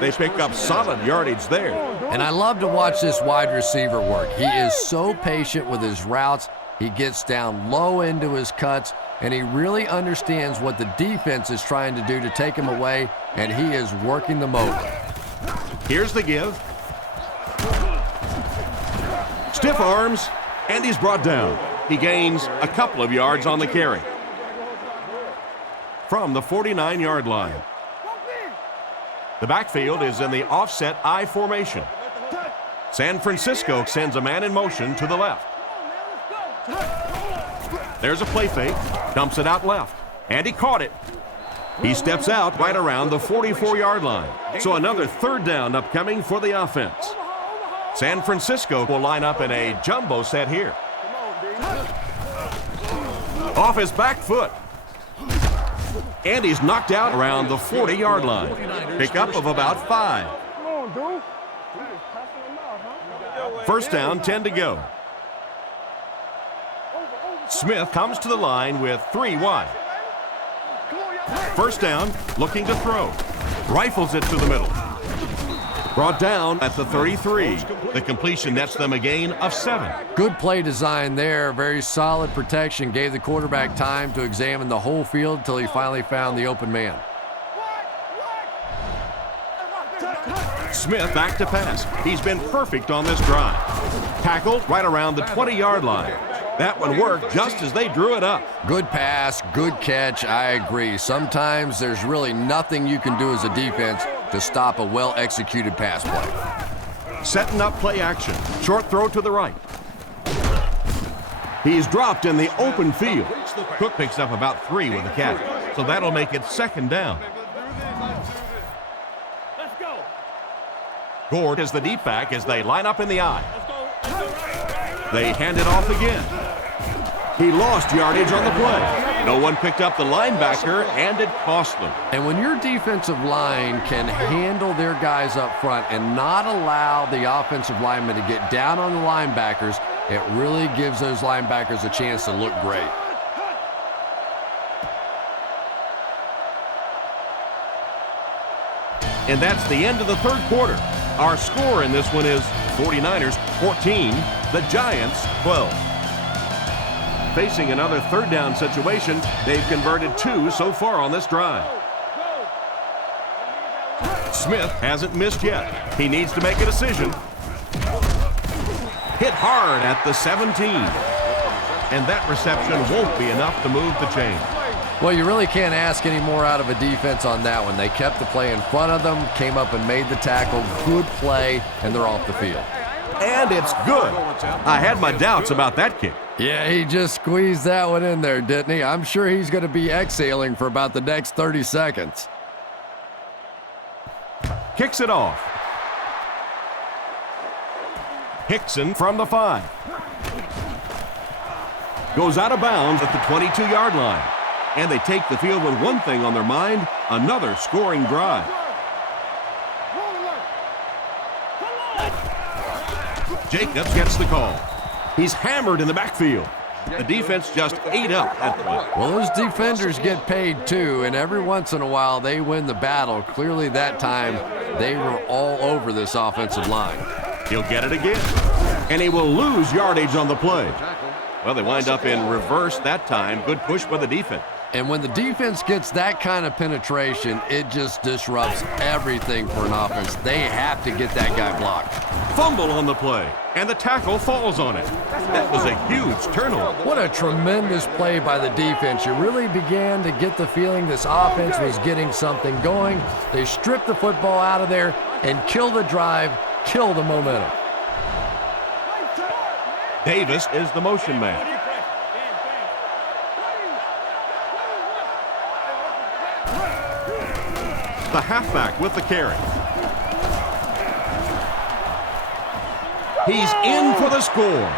They pick up solid yardage there. And I love to watch this wide receiver work. He is so patient with his routes. He gets down low into his cuts, and he really understands what the defense is trying to do to take him away, and he is working them over. Here's the give. Stiff arms, and he's brought down. He gains a couple of yards on the carry. From the 49-yard line. The backfield is in the offset I formation. San Francisco sends a man in motion to the left. There's a play fake, dumps it out left, and he caught it. He steps out right around the 44-yard line. So another 3rd down upcoming for the offense. San Francisco will line up in a jumbo set here. Off his back foot. And he's knocked out around the 40-yard line. Pickup of about 5. 1st down, 10 to go. Smith comes to the line with 3 wide. 1st down, looking to throw. Rifles it to the middle. Brought down at the 33. The completion nets them a gain of 7. Good play design there. Very solid protection. Gave the quarterback time to examine the whole field until he finally found the open man. Smith back to pass. He's been perfect on this drive. Tackled right around the 20-yard line. That one worked just as they drew it up. Good pass, good catch. I agree. Sometimes there's really nothing you can do as a defense to stop a well-executed pass play. Setting up play action. Short throw to the right. He's dropped in the open field. Cook picks up about 3 with the catch, so that'll make it 2nd down. Gord is the deep back as they line up in the I. They hand it off again. He lost yardage on the play. No one picked up the linebacker, and it cost them. And when your defensive line can handle their guys up front and not allow the offensive linemen to get down on the linebackers, it really gives those linebackers a chance to look great. And that's the end of the third quarter. Our score in this one is 49ers 14, the Giants 12. Facing another third down situation, they've converted 2 so far on this drive. Smith hasn't missed yet. He needs to make a decision. Hit hard at the 17. And that reception won't be enough to move the chain. Well, you really can't ask any more out of a defense on that one. They kept the play in front of them, came up and made the tackle. Good play, and they're off the field. And it's good. I had my doubts about that kick. Yeah, he just squeezed that one in there, didn't he? I'm sure he's going to be exhaling for about the next 30 seconds. Kicks it off. Hickson from the 5. Goes out of bounds at the 22-yard line. And they take the field with one thing on their mind, another scoring drive. Jacobs gets the call. He's hammered in the backfield. The defense just ate up that play. Well, those defenders get paid too, and every once in a while they win the battle. Clearly that time they were all over this offensive line. He'll get it again, and he will lose yardage on the play. Well, they wind up in reverse that time. Good push by the defense. And when the defense gets that kind of penetration, it just disrupts everything for an offense. They have to get that guy blocked. Fumble on the play, and the tackle falls on it. That was a huge turnover. What a tremendous play by the defense. You really began to get the feeling this offense was getting something going. They stripped the football out of there and kill the drive, kill the momentum. Davis is the motion man. The halfback with the carry. He's in for the score.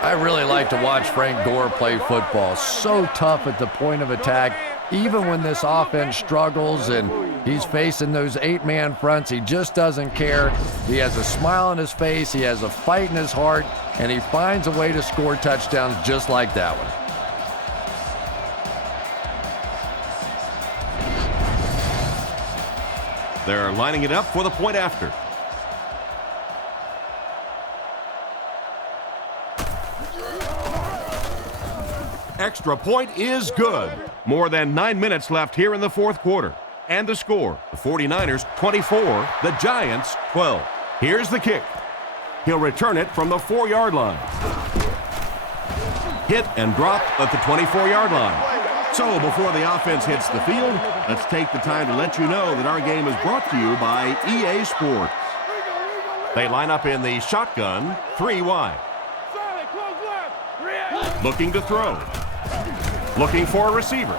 I really like to watch Frank Gore play football. So tough at the point of attack. Even when this offense struggles and he's facing those 8-man fronts, he just doesn't care. He has a smile on his face, he has a fight in his heart, and he finds a way to score touchdowns just like that one. They're lining it up for the point after. Extra point is good. More than 9 minutes left here in the fourth quarter. And the score, the 49ers 24, the Giants 12. Here's the kick. He'll return it from the 4-yard line. Hit and dropped at the 24-yard line. So before the offense hits the field, let's take the time to let you know that our game is brought to you by EA Sports. They line up in the shotgun, 3 wide. Looking to throw. Looking for a receiver.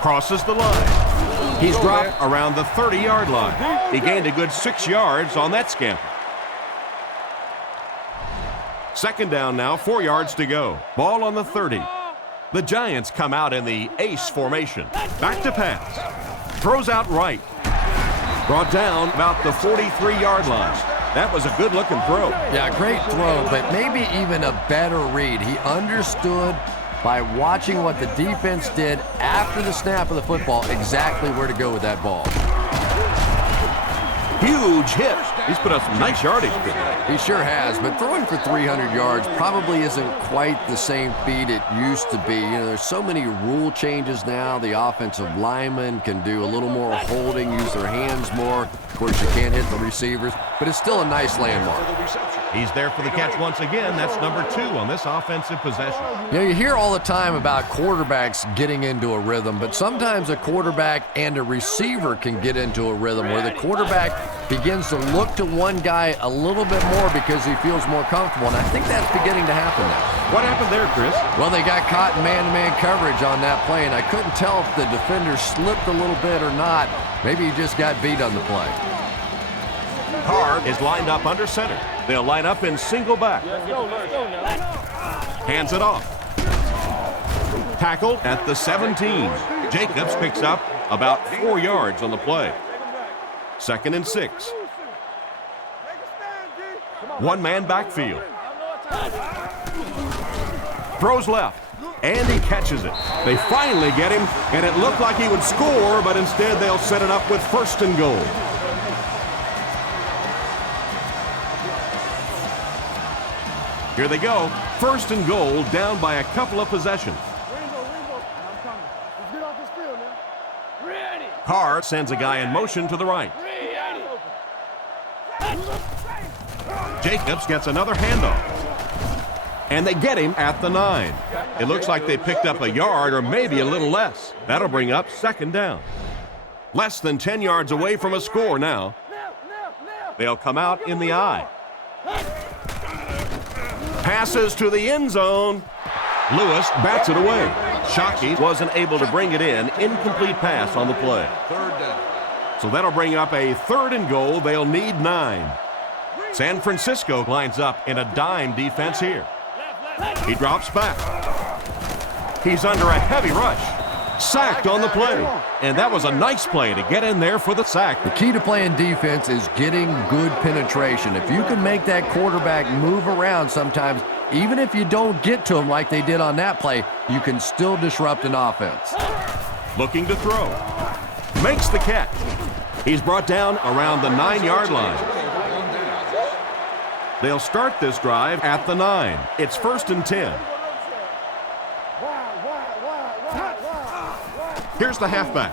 Crosses the line. He's dropped around the 30-yard line. He gained a good 6 yards on that scamper. Second down now, 4 yards to go. Ball on the 30. The Giants come out in the ace formation. Back to pass. Throws out right. Brought down about the 43-yard line. That was a good-looking throw. Yeah, great throw, but maybe even a better read. He understood by watching what the defense did after the snap of the football exactly where to go with that ball. Huge hit. He's put up some nice yardage. He sure has, but throwing for 300 yards probably isn't quite the same feat it used to be. You know, there's so many rule changes now. The offensive linemen can do a little more holding, use their hands more. Of course, you can't hit the receivers, but it's still a nice landmark. He's there for the catch once again. That's number 2 on this offensive possession. You know, you hear all the time about quarterbacks getting into a rhythm, but sometimes a quarterback and a receiver can get into a rhythm where the quarterback begins to look to one guy a little bit more because he feels more comfortable, and I think that's beginning to happen now. What happened there, Chris? Well, they got caught in man-to-man coverage on that play, and I couldn't tell if the defender slipped a little bit or not. Maybe he just got beat on the play. Carr is lined up under center. They'll line up in single back. Hands it off. Tackled at the 17. Jacobs picks up about 4 yards on the play. 2nd and 6. One-man backfield. Throws left, and he catches it. They finally get him, and it looked like he would score, but instead they'll set it up with 1st and goal. Here they go. 1st and goal, down by a couple of possessions. Carr sends a guy in motion to the right. Jacobs gets another handoff. And they get him at the 9. It looks like they picked up a yard or maybe a little less. That'll bring up 2nd down. Less than 10 yards away from a score now. They'll come out in the I. Passes to the end zone. Lewis bats it away. Shockey wasn't able to bring it in. Incomplete pass on the play. 3rd down. So that'll bring up a 3rd and goal. They'll need 9. San Francisco lines up in a dime defense here. He drops back. He's under a heavy rush. Sacked on the play. And that was a nice play to get in there for the sack. The key to playing defense is getting good penetration. If you can make that quarterback move around sometimes, even if you don't get to him like they did on that play, you can still disrupt an offense. Looking to throw. Makes the catch. He's brought down around the 9-yard line. They'll start this drive at the 9. It's 1st and 10. Here's the halfback.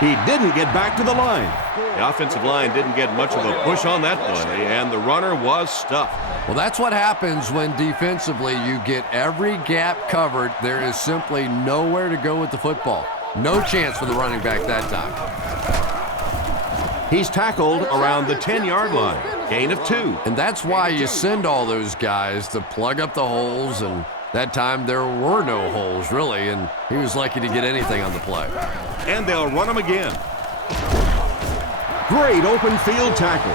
He didn't get back to the line. The offensive line didn't get much of a push on that play, and the runner was stuffed. Well, that's what happens when defensively you get every gap covered. There is simply nowhere to go with the football. No chance for the running back that time. He's tackled around the 10-yard line. Gain of 2. And that's why you send all those guys to plug up the holes, and that time there were no holes, really, and he was lucky to get anything on the play. And they'll run him again. Great open field tackle.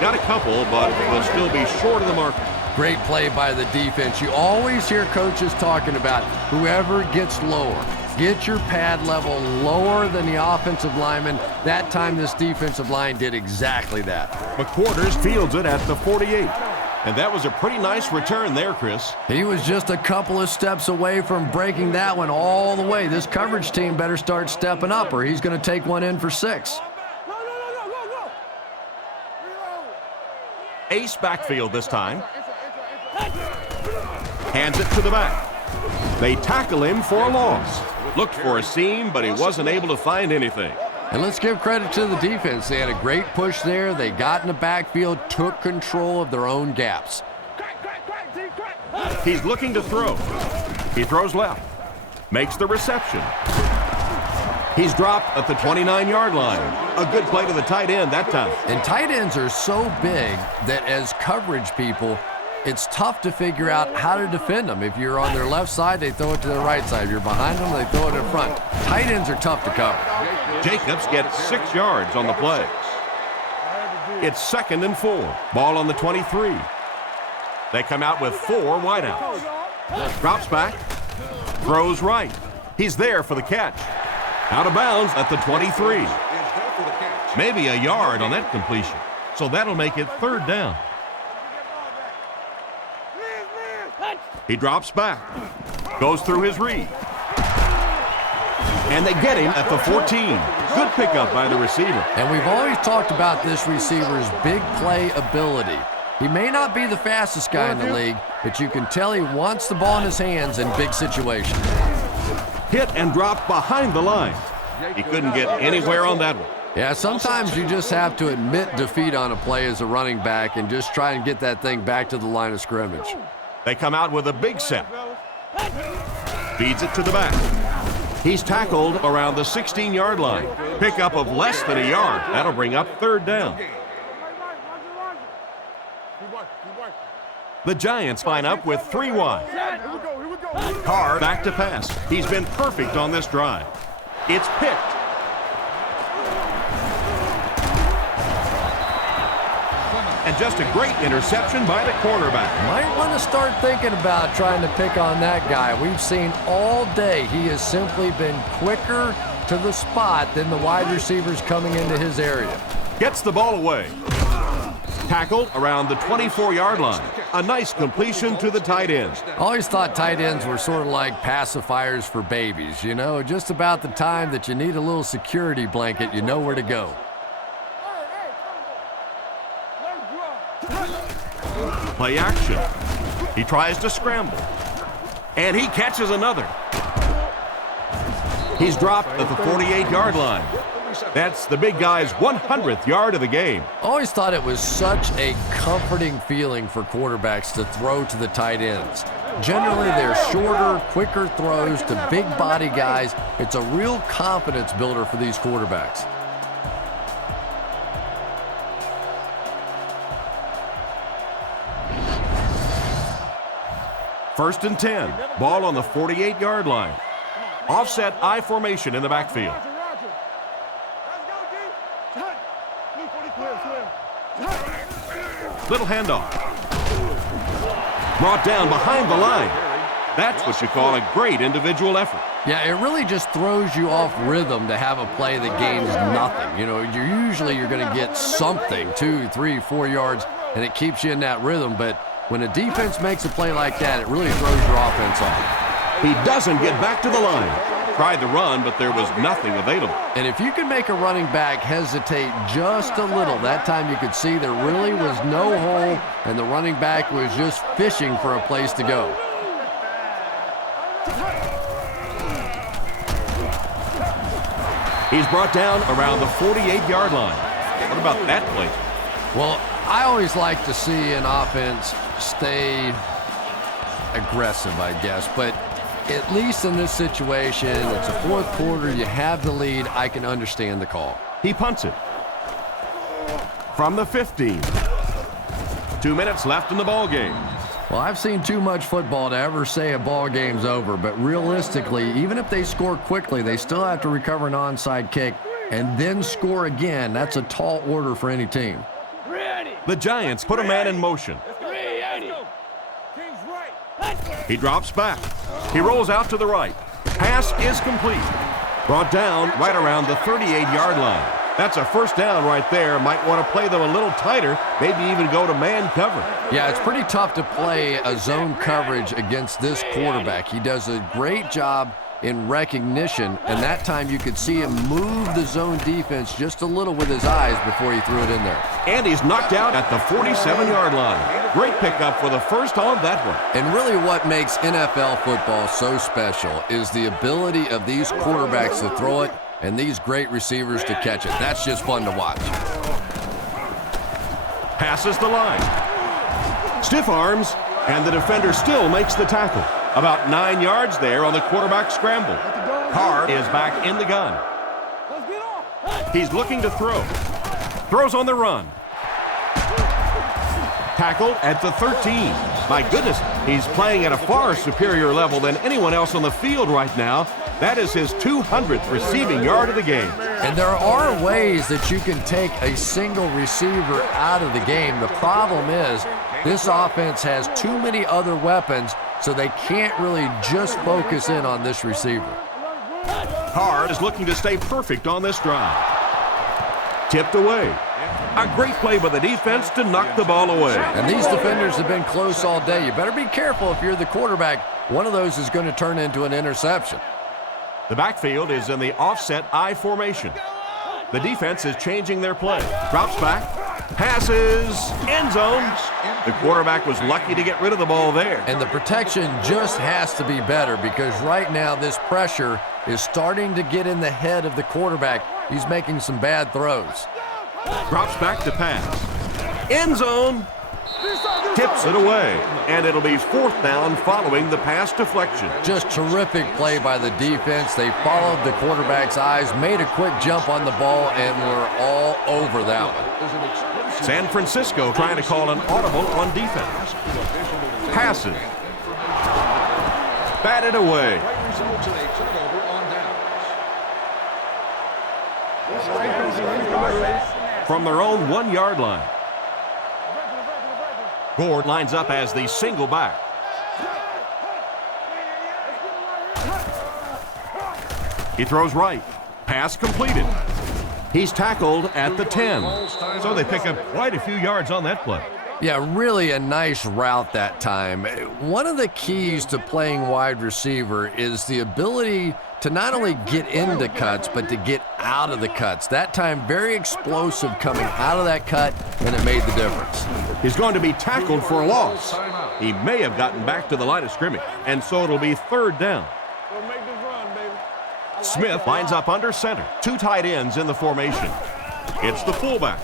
Got a couple, but will still be short of the mark. Great play by the defense. You always hear coaches talking about whoever gets lower. Get your pad level lower than the offensive lineman. That time this defensive line did exactly that. McQuarters fields it at the 48. And that was a pretty nice return there, Chris. He was just a couple of steps away from breaking that one all the way. This coverage team better start stepping up or he's going to take one in for 6. Ace backfield this time. Hands it to the back. They tackle him for a loss. Looked for a seam, but he wasn't able to find anything. And let's give credit to the defense. They had a great push there. They got in the backfield, took control of their own gaps. He's looking to throw. He throws left. Makes the reception. He's dropped at the 29-yard line. A good play to the tight end that time. And tight ends are so big that as coverage people, it's tough to figure out how to defend them. If you're on their left side, they throw it to their right side. If you're behind them, they throw it in front. Tight ends are tough to cover. Jacobs gets 6 yards on the play. It's 2nd and 4. Ball on the 23. They come out with 4 wideouts. Drops back. Throws right. He's there for the catch. Out of bounds at the 23. Maybe a yard on that completion. So that'll make it 3rd down. He drops back. Goes through his read. And they get him at the 14. Good pickup by the receiver. And we've always talked about this receiver's big play ability. He may not be the fastest guy in the league, but you can tell he wants the ball in his hands in big situations. Hit and dropped behind the line. He couldn't get anywhere on that one. Yeah, sometimes you just have to admit defeat on a play as a running back and just try and get that thing back to the line of scrimmage. They come out with a big set. Feeds it to the back. He's tackled around the 16-yard line. Pickup of less than a yard. That'll bring up 3rd down. The Giants line up with 3 wide. Carr back to pass. He's been perfect on this drive. It's picked. And just a great interception by the cornerback. Might want to start thinking about trying to pick on that guy. We've seen all day he has simply been quicker to the spot than the wide receivers coming into his area. Gets the ball away. Tackled around the 24-yard line. A nice completion to the tight end. I always thought tight ends were sort of like pacifiers for babies. You know, just about the time that you need a little security blanket, you know where to go. Play action. He tries to scramble. And he catches another. He's dropped at the 48-yard line. That's the big guy's 100th yard of the game. Always thought it was such a comforting feeling for quarterbacks to throw to the tight ends. Generally, they're shorter, quicker throws to big body guys. It's a real confidence builder for these quarterbacks. First and 10. Ball on the 48-yard line. Offset I formation in the backfield. Little handoff. Brought down behind the line. That's what you call a great individual effort. Yeah, it really just throws you off rhythm to have a play that gains nothing. You know, you're going to get something, 2, 3, 4 yards, and it keeps you in that rhythm. But when a defense makes a play like that, it really throws your offense off. He doesn't get back to the line. Tried to run, but there was nothing available. And if you can make a running back hesitate just a little, that time you could see there really was no hole, and the running back was just fishing for a place to go. He's brought down around the 48-yard line. What about that play? Well, I always like to see an offense stay aggressive, I guess, but at least in this situation, it's a fourth quarter, you have the lead, I can understand the call. He punts it. From the 15. 2 minutes left in the ball game. Well, I've seen too much football to ever say a ball game's over, but realistically, even if they score quickly, they still have to recover an onside kick and then score again. That's a tall order for any team. The Giants put a man in motion. He drops back. He rolls out to the right. Pass is complete. Brought down right around the 38-yard line. That's a first down right there. Might want to play them a little tighter, maybe even go to man cover. Yeah, it's pretty tough to play a zone coverage against this quarterback. He does a great job in recognition, and that time you could see him move the zone defense just a little with his eyes before he threw it in there. And he's knocked out at the 47-yard line. Great pickup for the first on that one. And really what makes NFL football so special is the ability of these quarterbacks to throw it and these great receivers to catch it. That's just fun to watch. Passes the line. Stiff arms, and the defender still makes the tackle. About 9 yards there on the quarterback scramble. Carr is back in the gun. He's looking to throw. Throws on the run. Tackled at the 13. My goodness, he's playing at a far superior level than anyone else on the field right now. That is his 200th receiving yard of the game. And there are ways that you can take a single receiver out of the game. The problem is this offense has too many other weapons, so they can't really just focus in on this receiver. Carr is looking to stay perfect on this drive. Tipped away. A great play by the defense to knock the ball away. And these defenders have been close all day. You better be careful if you're the quarterback. One of those is going to turn into an interception. The backfield is in the offset I formation. The defense is changing their play. Drops back, passes, end zone. The quarterback was lucky to get rid of the ball there. And the protection just has to be better because right now this pressure is starting to get in the head of the quarterback. He's making some bad throws. Drops back to pass. End zone. Tips it away. And it'll be fourth down following the pass deflection. Just terrific play by the defense. They followed the quarterback's eyes, made a quick jump on the ball, and were all over that one. San Francisco trying to call an audible on defense. Passes. Batted away. From their own 1 yard line. Gord lines up as the single back. He throws right. Pass completed. He's tackled at the 10. So they pick up quite a few yards on that play. Yeah, really a nice route that time. One of the keys to playing wide receiver is the ability to not only get into cuts, but to get out of the cuts. That time, very explosive coming out of that cut, and it made the difference. He's going to be tackled for a loss. He may have gotten back to the line of scrimmage, and so it'll be third down. We'll make this run, baby. Smith lines up under center. Two tight ends in the formation. It's the fullback.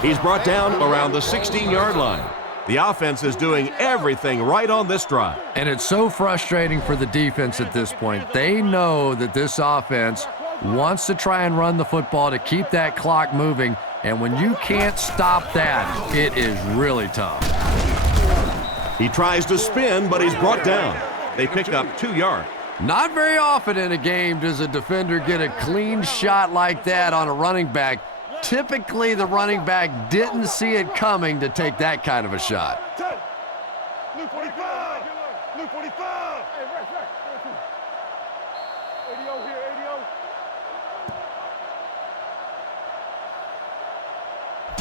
He's brought down around the 16-yard line. The offense is doing everything right on this drive. And it's so frustrating for the defense at this point. They know that this offense wants to try and run the football to keep that clock moving, and when you can't stop that, it is really tough. He tries to spin, but he's brought down. They pick up 2 yards. Not very often in a game does a defender get a clean shot like that on a running back. Typically, the running back didn't see it coming to take that kind of a shot. Luke 45. Luke 45. Hey, Rex. ADO here, ADO.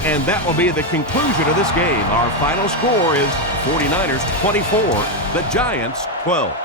And that will be the conclusion of this game. Our final score is 49ers 24, the Giants 12.